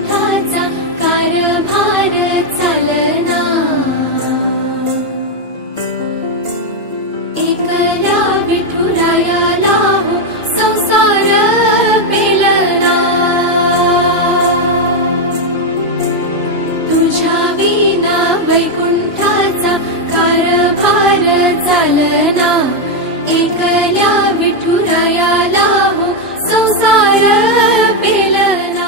वैकुंठाचा कारभार चालना, एकल्या विठुरायाला हो संसार पेलना, तुझ्या विना वैकुंठाचा कारभार चालना, एकल्या विठुरायाला हो संसार पेलना।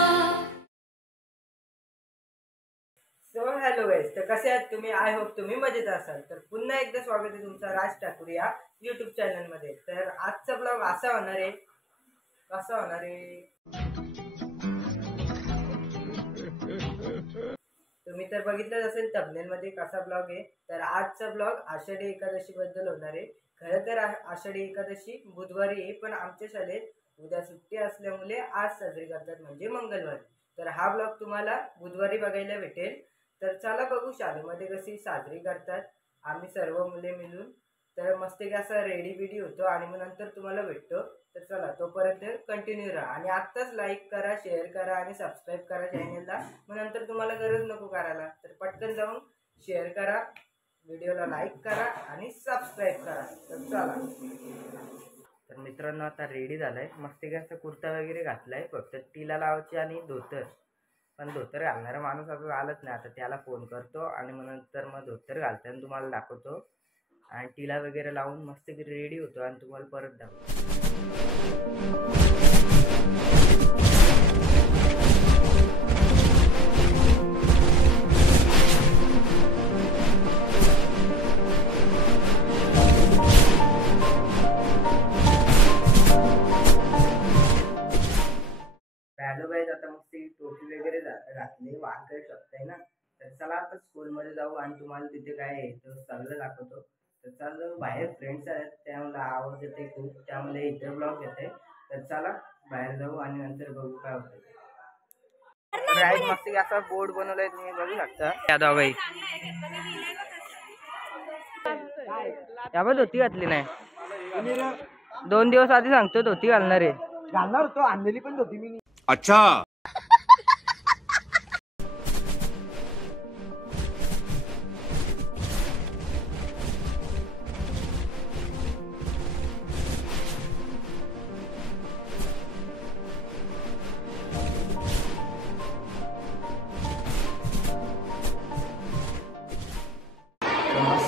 सो हॅलो गाईज, तर कसे आहात तुम्ही? आय होप तुम्ही मजेत असाल। तर पुन्हा एकदा स्वागत आहे तुमचं राज ठाकूर या यूट्यूब चॅनलमध्ये। तर आजचा ब्लॉग असा होणार आहे, तुम्ही तर बघितलंच असेल थंबनेलमध्ये कसा ब्लॉग आहे। तर आजचा ब्लॉग आषाढी एकादशी बद्दल होणार आहे। खरं तर आषाढी एकादशी बुधवारी आहे, पण आमच्या शाळेत उद्या सुट्टी असल्यामुळे आज साजरी करतात, म्हणजे मंगळवारी। तर हा ब्लॉग तुम्हाला बुधवारी बघायला भेटेल। तर चला बघू शाळेमध्ये कशी साजरी करतात आम्ही सर्व मुले मिळून। तर मस्त असा रेडी बिडी होतो आणि मग नंतर तुम्हाला भेटतो। तर चला तोपर्यंत कंटिन्यू राहा आणि आत्ताच लाईक करा, शेअर करा आणि सबस्क्राईब करा चॅनलला। मग नंतर तुम्हाला गरज नको करायला, तर पटकन जाऊन शेअर करा, व्हिडिओला लाईक करा आणि सबस्क्राईब करा। तर चला। तर मित्रांनो आता रेडी झालाय, मस्त असं कुर्ता वगैरे घातलाय, फक्त टीला लावायची आणि धोतर। पण धोतर घालणारा माणूस अजून आलाच नाही, आता त्याला फोन करतो आणि मग नंतर मग धोतर घालताना तुम्हाला दाखवतो आणि टीला वगैरे लावून मस्त रेडी होतो आणि तुम्हाला परत दाखवतो। हॅलो गाईज, आता मस्त टोपी वगैरे घातली, वारकरी शकताय ना। तर चला आता स्कूलमध्ये जाऊ आणि तुम्हाला तिथे काय आहे ते सगळं दाखवतो। तर चला, बाहेर फ्रेंड्स आहेत त्यामुळे आवाज येते खूप, त्यामुळे इथे ब्लॉग येते। तर चला बाहेर जाऊ आणि नंतर बघू काय होतं। राईट, मस्त असा बोर्ड बनवलाय, तुम्ही बघू शकता। यादव भाई यावर धोती घातली नाही, 2 दिवस आधी सांगतो धोती घालणार आहे, घालणार होतो, आणलेली पण धोती मी। अच्छा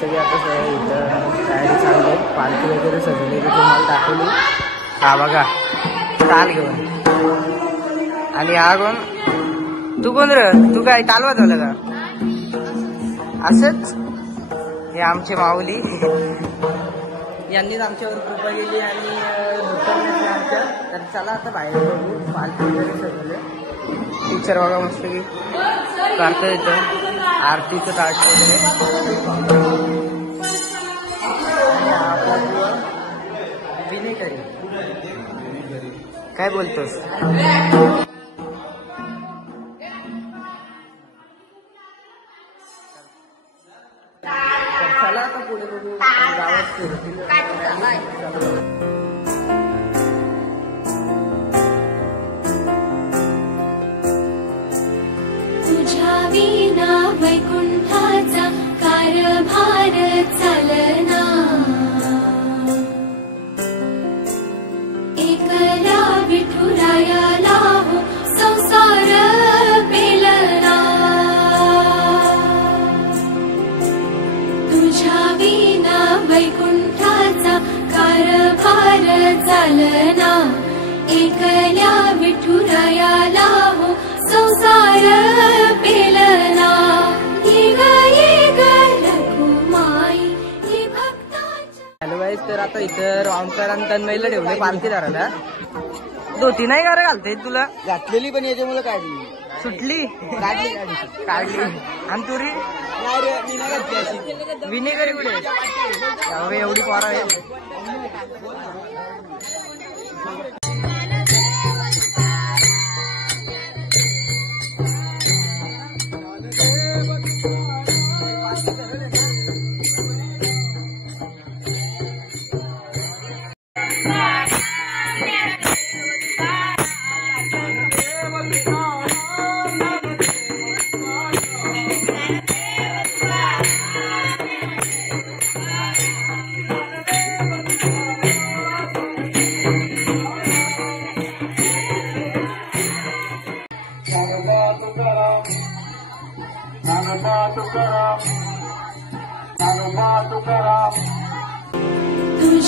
सगळी आता इथं तयारी चालू आहे, पालखी वगैरे सजवलेली तुम्हाला दाखवली। हा बघा ताल घेऊन, आणि हा कोण? तू कोण रे? तू काय ताल वाजवलं का? असंच हे आमचे माऊली, यांनीच आमच्यावर कृपा केली आणि आमच्या। तर चला आता बाहेर बघू, पालखी वगैरे सजवले, टीचर बघा मस्त की करतो इथं आरतीचं ताट वगैरे। विनेकरी काय बोलतोस? चला आता पुढे बघू गावात फिरतील। तुझ्या विना वैकुंठाचा कारभार चालना, एकल्या विठुरायाला हो संसार पेलना, तुझ्या विना वैकुंठाचा कारभार चालना, एकल्या विठुरायाला हो संसार पेलना, हॅलो गाईज, तर आता इथं रामकर आणि तन्मयला ठेवले पालखी धरायला। धोती नाही का घालते तुला? घातलेली पण याच्यामुळे काढली, सुटली काढली। आणि तुरी विनेकरी कुठे? एवढी पोरं आहे।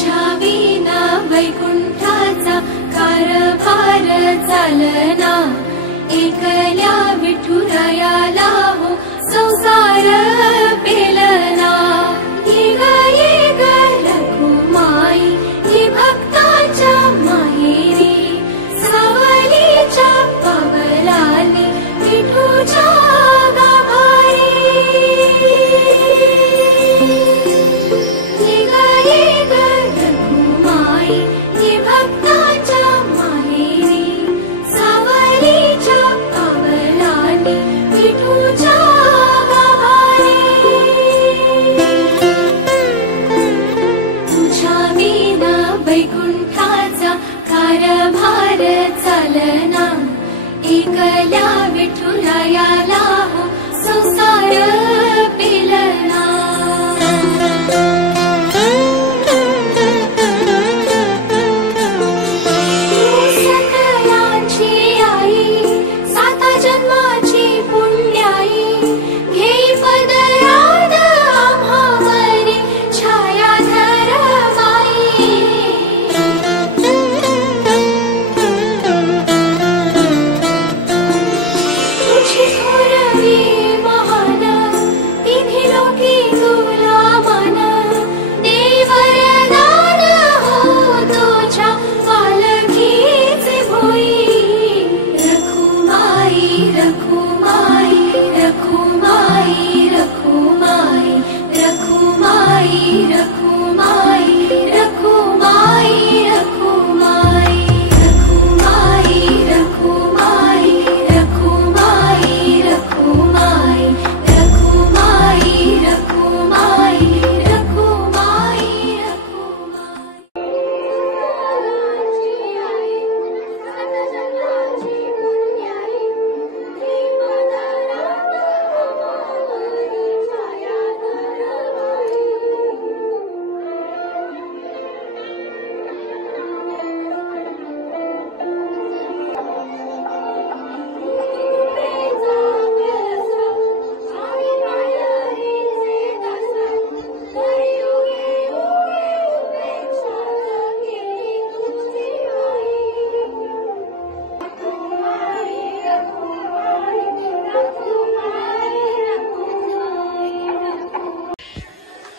तुझ्या विना वैकुंठाचा कारभार चालना एकल्या विठुरायाला हो संसार पेलना ये ग रघुमाई ही भक्ताच्या माहेरी सावलीच्या पावलाने विठूच्या गाभारी ये ग रघुमाई ही भक्ताच्या माहेरी सावलीच्या पावलाने विठूच्या गाभारी तुझ्या विना वैकुंठाचा कारभार चालना एकल्या विठुरायाला हो संसार पेलना सकलांची आई साता जन्माची पुण्याई घेई पदरात आम्हावरी छायाधर माई तुझी थोरवी महान तिन्ही लोकी तुला मन देई वरदान हो तुझ्या पालखीचे भोई रखुमाई रखुमाई रखुमाई रखुमाई रखुमाई रखुमाई रखुमाई रखुमाई रखुमाई रखुमाई रखुमाई रखुमाई रखुमाई रखुमाई रखुमाई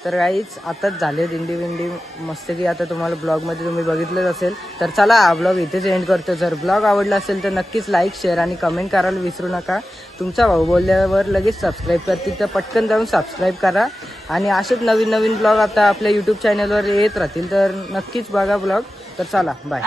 तर गाईच आताच झाले दिंडी विंडी मस्त की आता तुम्हाला ब्लॉगमध्ये तुम्ही बघितलंच असेल. तर चला हा ब्लॉग इथेच एंड करतो. जर ब्लॉग आवडला असेल तर नक्कीच लाईक शेअर आणि कमेंट करायला विसरू नका. तुमचा भाऊ बोलल्यावर लगेच सबस्क्राईब करतील तर पटकन जाऊन सबस्क्राईब करा. आणि असेच नवीन नवीन ब्लॉग आता आपल्या यूट्यूब चॅनलवर येत राहतील तर नक्कीच बघा ब्लॉग. तर चला बाय.